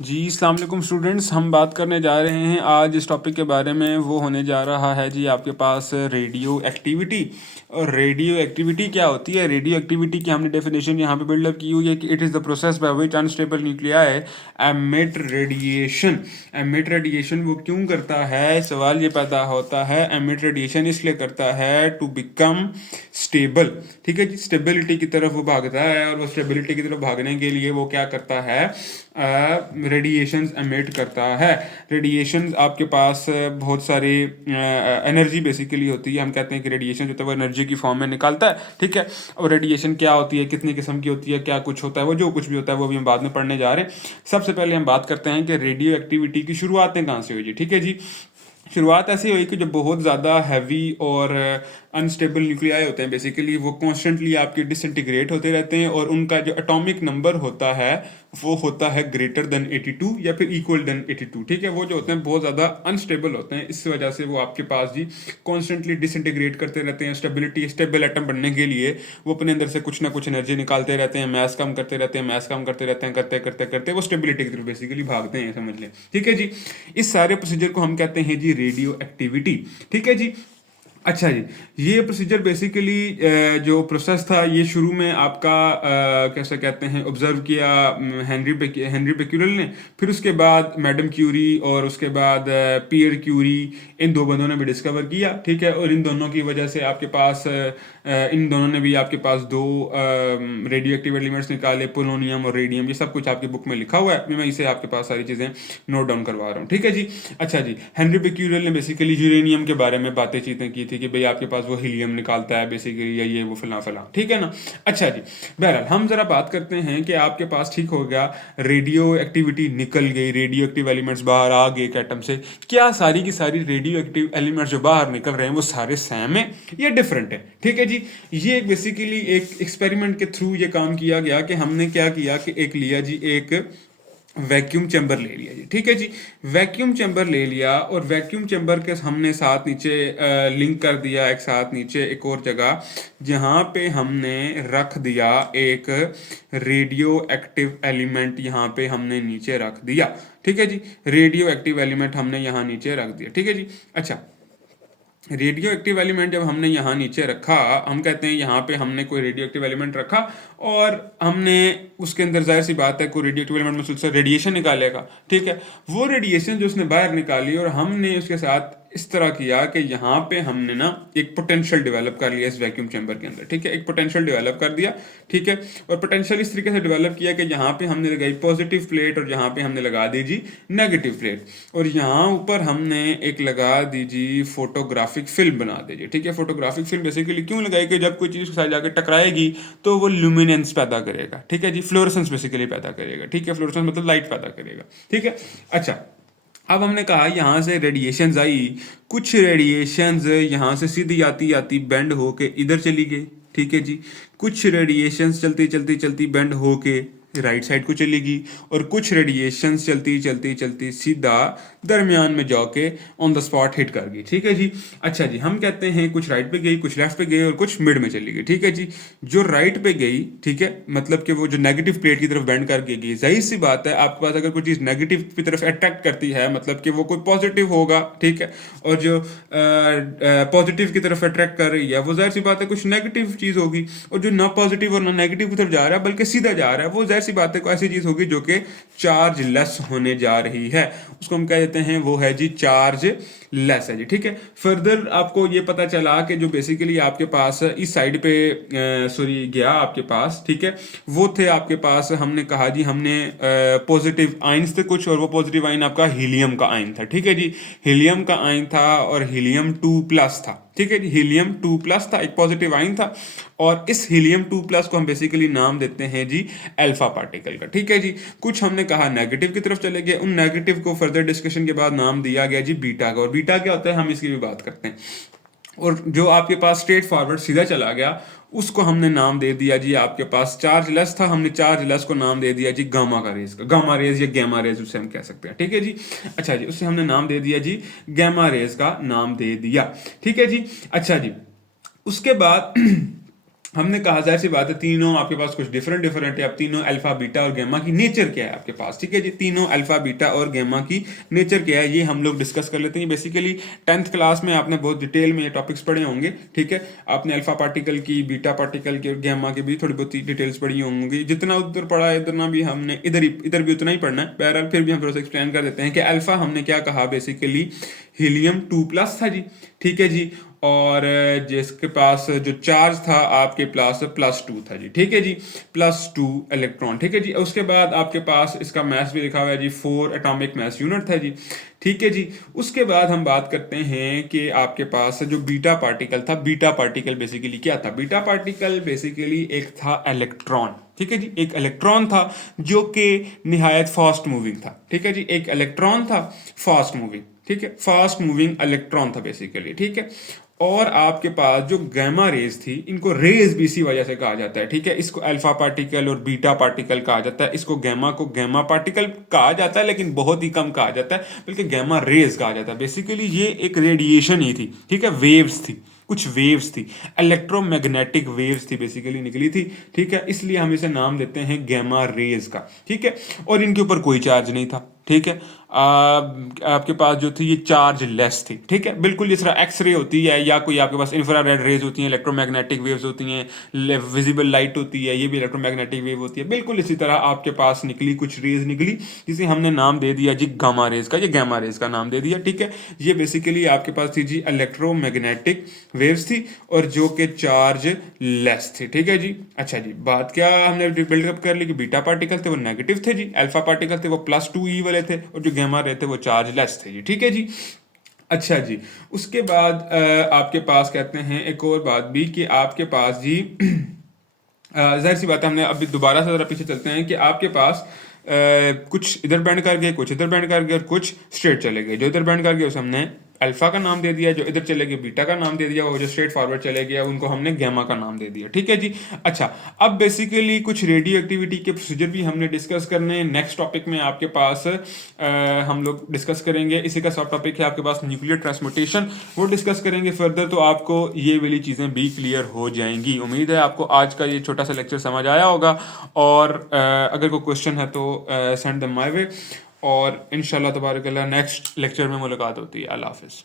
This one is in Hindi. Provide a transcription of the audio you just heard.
जी अस्सलाम वालेकुम स्टूडेंट्स, हम बात करने जा रहे हैं आज इस टॉपिक के बारे में। वो होने जा रहा है जी आपके पास रेडियो एक्टिविटी। और रेडियो एक्टिविटी क्या होती है? रेडियो एक्टिविटी की हमने डेफिनेशन यहाँ पे बिल्डअप की हुई है कि it is the process by which unstable nuclei emit radiation. Emit radiation वो क्यों करता है? सवाल ये पैदा होता है, एमिट रेडिएशन इसलिए करता है टू बिकम स्टेबल। ठीक है जी, स्टेबिलिटी की तरफ वो भागता है, और वो स्टेबिलिटी की तरफ भागने के लिए वो क्या करता है? रेडिएशंस एमिट करता है। रेडिएशन आपके पास बहुत सारी एनर्जी बेसिकली होती है। हम कहते हैं कि रेडिएशन जो होता है वो एनर्जी की फॉर्म में निकालता है। ठीक है, और रेडिएशन क्या होती है, कितनी किस्म की होती है, क्या कुछ होता है, वो जो कुछ भी होता है वो भी हम बाद में पढ़ने जा रहे हैं। सबसे पहले हम बात करते हैं कि रेडियो एक्टिविटी की शुरुआतें कहाँ से हुई जी। ठीक है जी, शुरुआत ऐसी हुई कि जो बहुत ज़्यादा हैवी और अनस्टेबल न्यूक्लियाई होते हैं बेसिकली, वो कॉन्स्टेंटली आपके डिसइंटीग्रेट होते रहते हैं, और उनका जो एटॉमिक नंबर होता है वो होता है ग्रेटर देन 82 या फिर इक्वल देन 82। ठीक है, वो जो होते हैं बहुत ज़्यादा अनस्टेबल होते हैं, इस वजह से वो आपके पास जी कॉन्स्टेंटली डिसइंटीग्रेट करते रहते हैं। स्टेबल एटम बनने के लिए वो अपने अंदर से कुछ ना कुछ एनर्जी निकालते रहते हैं, मैस कम करते रहते हैं, मैस कम करते रहते हैं, करते करते करते वो स्टेबिलिटी की तरफ बेसिकली भागते हैं, समझ लें। ठीक है जी, इस सारे प्रोसीजर को हम कहते हैं जी रेडियो एक्टिविटी। ठीक है जी, अच्छा जी, ये प्रोसीजर बेसिकली जो प्रोसेस था ये शुरू में आपका कैसे कहते हैं ऑब्जर्व किया हेनरी बेक्यूरेल ने। फिर उसके बाद मैडम क्यूरी और उसके बाद पियर क्यूरी, इन दो बंदों ने भी डिस्कवर किया। ठीक है, और इन दोनों की वजह से आपके पास इन दोनों ने भी आपके पास दो रेडियो एक्टिव एलिमेंट्स निकाले, पोलोनियम और रेडियम। ये सब कुछ आपकी बुक में लिखा हुआ है, मैं इसे आपके पास सारी चीज़ें नोट डाउन करवा रहा हूँ। ठीक है जी, अच्छा जी, हेनरी बेक्यूरेल ने बेसिकली यूरेनियम के बारे में बातें चीतें की थी कि भाई आपके पास वो हीलियम निकालता है बेसिकली, या ये वो फला फला। ठीक है ना, अच्छा जी, बहरहाल हम जरा बात करते हैं कि आपके पास ठीक हो गया, रेडियो एक्टिविटी निकल गई, रेडियो एक्टिव एलिमेंट्स बाहर आ गए एक एटम से। क्या सारी की सारी रेडियो एक्टिव एलिमेंट्स जो बाहर निकल रहे हैं वो सारे सेम है या डिफरेंट है? ठीक है जी, ये बेसिकली एक एक्सपेरिमेंट के थ्रू ये काम किया गया कि हमने क्या किया कि एक लिया जी, एक वैक्यूम चैम्बर ले लिया जी। ठीक है जी, वैक्यूम चैम्बर ले लिया, और वैक्यूम चैम्बर के हमने साथ नीचे लिंक कर दिया, एक साथ नीचे एक और जगह जहाँ पे हमने रख दिया एक रेडियो एक्टिव एलिमेंट, यहाँ पे हमने नीचे रख दिया। ठीक है जी, रेडियो एक्टिव एलिमेंट हमने यहाँ नीचे रख दिया। ठीक है जी, अच्छा, रेडियो एक्टिव एलिमेंट जब हमने यहाँ नीचे रखा, हम कहते हैं यहाँ पे हमने कोई रेडियो एक्टिव एलिमेंट रखा, और हमने उसके अंदर जाहिर सी बात है कोई रेडियो एक्टिव एलिमेंट में उससे रेडिएशन निकालेगा। ठीक है, वो रेडिएशन जो उसने बाहर निकाली, और हमने उसके साथ इस तरह किया कि यहाँ पे हमने ना एक पोटेंशियल डेवलप कर लिया इस वैक्यूम चैम्बर के अंदर। ठीक है, एक पोटेंशियल डेवलप कर दिया। ठीक है, और पोटेंशियल इस तरीके से डेवलप किया कि यहाँ पे हमने लगाई पॉजिटिव प्लेट, और यहाँ पे हमने लगा दी जी नेगेटिव प्लेट, और यहाँ ऊपर हमने एक लगा दी जी फोटोग्राफिक फिल्म बना दीजिए। ठीक है, फोटोग्राफिक फिल्म बेसिकली क्यों लगाई कि जब कोई चीज़ के साथ जाकर टकराएगी तो वो ल्यूमिनेंस पैदा करेगा। ठीक है जी, फ्लोरेसेंस बेसिकली पैदा करेगा। ठीक है, फ्लोरेसेंस मतलब लाइट पैदा करेगा। ठीक है, अच्छा, अब हमने कहा यहाँ से रेडिएशंस आई, कुछ रेडिएशंस यहाँ से सीधी आती आती बेंड होके इधर चली गई। ठीक है जी, कुछ रेडिएशंस चलती चलती चलती बेंड होके राइट साइड को चलेगी, और कुछ रेडिएशंस चलती चलती चलती सीधा दरमियान में जाके ऑन द स्पॉट हिट कर गई। ठीक है जी, अच्छा जी, हम कहते हैं कुछ राइट पे गई, कुछ लेफ्ट पे गई, और कुछ मिड में चली गई। ठीक है जी, जो राइट पे गई, ठीक है, मतलब कि वो जो नेगेटिव प्लेट की तरफ बेंड करके गई, जाहिर सी बात है आपके पास अगर कोई चीज़ नेगेटिव की तरफ अट्रैक्ट करती है मतलब कि वो कोई पॉजिटिव होगा। ठीक है, और जो पॉजिटिव की तरफ अट्रैक्ट कर रही है वो जाहिर सी बात है कुछ नेगेटिव चीज़ होगी, और जो ना पॉजिटिव और ना नेगेटिव की तरफ जा रहा है बल्कि सीधा जा रहा है, वो जाहिर सी बात है कोई ऐसी चीज़ होगी जो कि चार्ज लेस होने जा रही है, उसको हम कह देते हैं वो है जी चार्ज लेस है जी। ठीक है, फर्दर आपको ये पता चला कि जो बेसिकली आपके पास इस साइड पे सॉरी गया आपके पास, ठीक है, वो थे आपके पास, हमने कहा जी हमने पॉजिटिव आइंस थे कुछ, और वो पॉजिटिव आइन आपका हीलियम का आइन था। ठीक है जी, हीलियम का आइन था, और हीलियम 2+ था। ठीक है जी, हीलियम 2+ था, एक पॉजिटिव आइन था, और इस हीलियम 2+ को हम बेसिकली नाम देते हैं जी अल्फा पार्टिकल का। ठीक है जी, कुछ हमने कहा नेगेटिव की तरफ चले गए, उन नेगेटिव को फर्दर डिस्कशन के बाद नाम दिया गया जी बीटा का, और बीटा क्या होता है हम इसकी भी बात करते हैं। और जो आपके पास स्ट्रेट फॉरवर्ड सीधा चला गया उसको हमने नाम दे दिया जी, आपके पास चार्ज लेस था, हमने चार्ज लेस को नाम दे दिया जी गामा का रेज का, गामा रेज या गैमा रेज उसे हम कह सकते हैं। ठीक है जी, अच्छा जी, उससे हमने नाम दे दिया जी गैमा रेज का नाम दे दिया। ठीक है जी, अच्छा जी, उसके बाद हमने कहा जाहिर सी बात है तीनों आपके पास कुछ डिफरेंट है। अब तीनों अल्फा बीटा और गैमा की नेचर क्या है आपके पास, ठीक है जी। तीनों अल्फा बीटा और गैमा की नेचर क्या है ये हम लोग डिस्कस कर लेते हैं। बेसिकली 10th क्लास में आपने बहुत डिटेल में ये टॉपिक्स पढ़े होंगे, ठीक है। आपने अल्फा पार्टिकल की, बीटा पार्टिकल की और गैमा की भी थोड़ी बहुत डिटेल्स पढ़ी होंगी। जितना उधर पढ़ा है इतना भी हमने इधर भी उतना ही पढ़ना है। बहरहाल फिर भी हम थोड़ा सा एक्सप्लेन कर देते हैं कि अल्फा हमने क्या कहा, बेसिकली हीलियम 2+ था जी, ठीक है जी। और जिसके पास जो चार्ज था आपके पास +2 था जी, ठीक है जी, +2 इलेक्ट्रॉन, ठीक है जी। उसके बाद आपके पास इसका मास भी लिखा हुआ है जी, 4 एटॉमिक मास यूनिट था जी, ठीक है जी। उसके बाद हम बात करते हैं कि आपके पास जो बीटा पार्टिकल था, बीटा पार्टिकल बेसिकली क्या था, बीटा पार्टिकल बेसिकली एक था इलेक्ट्रॉन, ठीक है जी। एक इलेक्ट्रॉन था जो कि निहायत फास्ट मूविंग था, ठीक है जी। एक इलेक्ट्रॉन था फास्ट मूविंग, ठीक है, फास्ट मूविंग इलेक्ट्रॉन था बेसिकली, ठीक है। और आपके पास जो गैमा रेज थी, इनको रेज भी इसी वजह से कहा जाता है, ठीक है। इसको अल्फा पार्टिकल और बीटा पार्टिकल कहा जाता है। इसको गैमा को गैमा पार्टिकल कहा जाता है, लेकिन बहुत ही कम कहा जाता है, बल्कि गैमा रेज कहा जाता है। बेसिकली ये एक रेडिएशन ही थी, ठीक है, वेव्स थी, कुछ वेव्स थी, इलेक्ट्रोमैग्नेटिक वेव्स थी बेसिकली निकली थी, ठीक है। इसलिए हम इसे नाम देते हैं गैमा रेज का, ठीक है। और इनके ऊपर कोई चार्ज नहीं था, ठीक है। आपके पास जो थी ये चार्ज लेस थी, ठीक है। बिल्कुल जिस तरह एक्सरे होती है या कोई आपके पास इंफ्रारेड रेज होती हैं, इलेक्ट्रोमैग्नेटिक वेव्स होती हैं, विजिबल लाइट होती है, ये भी इलेक्ट्रोमैग्नेटिक वेव होती है। बिल्कुल इसी तरह आपके पास निकली कुछ रेज निकली, जिसे हमने नाम दे दिया जी गामा रेज का, ये गामा रेज का नाम दे दिया, ठीक है। ये बेसिकली आपके पास थी जी इलेक्ट्रोमैग्नेटिक वेव्स थी और जो कि चार्ज लेस थी, ठीक है जी। अच्छा जी, बात क्या हमने बिल्डअप कर ली कि बीटा पार्टिकल थे वो नेगेटिव थे जी, अल्फा पार्टिकल थे वो +2e वाले थे, और जो गैमा रे थे वो चार्ज लेस थे जी, ठीक है जी। अच्छा जी, उसके बाद आपके पास कहते हैं एक और बात भी कि आपके पास जी जाहिर सी बात है, हमने अभी दोबारा से जरा पीछे चलते हैं कि आपके पास कुछ इधर बैंड कर गए, कुछ इधर बैंड कर गए और कुछ स्ट्रेट चले गए। जो इधर बैंड कर गए उसे हमने अल्फा का नाम दे दिया, जो इधर चले गए बीटा का नाम दे दिया, वो जो स्ट्रेट फॉरवर्ड चले गया उनको हमने गैमा का नाम दे दिया, ठीक है जी। अच्छा, अब बेसिकली कुछ रेडियो एक्टिविटी के प्रोसीजर भी हमने डिस्कस करने हैं। नेक्स्ट टॉपिक में आपके पास हम लोग डिस्कस करेंगे, इसी का सब टॉपिक है आपके पास न्यूक्लियर ट्रांसपोर्टेशन, वो डिस्कस करेंगे फर्दर, तो आपको ये वाली चीज़ें भी क्लियर हो जाएंगी। उम्मीद है आपको आज का ये छोटा सा लेक्चर समझ आया होगा, और अगर कोई क्वेश्चन है तो सेंड देम माय वे, और इंशाल्लाह तबारक अल्लाह नेक्स्ट लेक्चर में मुलाकात होती है। अल्लाह हाफिज़।